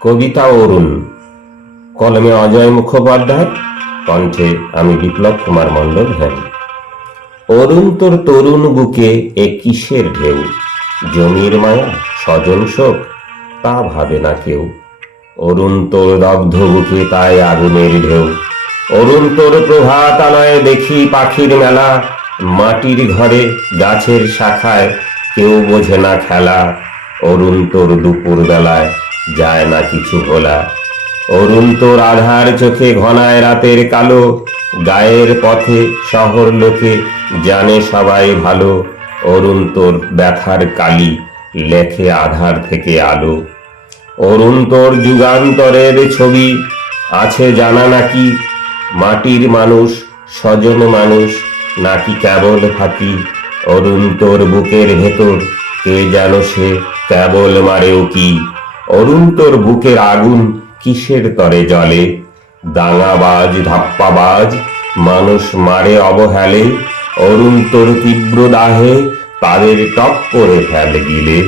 কবিতা অরুণ, কলমে অজয় মুখোপাধ্যায়, কণ্ঠে আমি বিপ্লব কুমার মণ্ডল। হ্যাঁ, অরুণ তোর তরুণ বুকে এ কিসের ঢেউ, জমির মায়া স্বজন শোক তা ভাবে না কেউ। অরুণ তোর দগ্ধ বুকে তাই আগুনের ঢেউ। অরুণ তোর প্রভাত আলোয় দেখি পাখির মেলা, মাটির ঘরে গাছের শাখায় কেউ বোঝে না খেলা। অরুণ তোর দুপুর বেলায় যায় না কিছু ভোলা। অরুণ তোর আধার চোখে ঘনায় রাতের কালো, গায়ের পথে শহর লোকে জানে সবাই ভালো। অরুণ তোর ব্যথার কালি লেখে আধার থেকে আলো। অরুণ তোর যুগান্তরের ছবি আছে জানা নাকি, মাটির মানুষ স্বজন মানুষ নাকি কেবল ফাঁকি। অরুণ তোর বুকের ভেতর কে যেন সে কেবল মারেও কি। অরুণ তোর বুকের আগুন কিসের তরে জ্বলে, দাঙ্গাবাজ ধাপ্পাবাজ মানুষ মারে অবহেলে। অরুণ তোর তীব্র দাহে তাদের টপ করে ফেলে গিলে।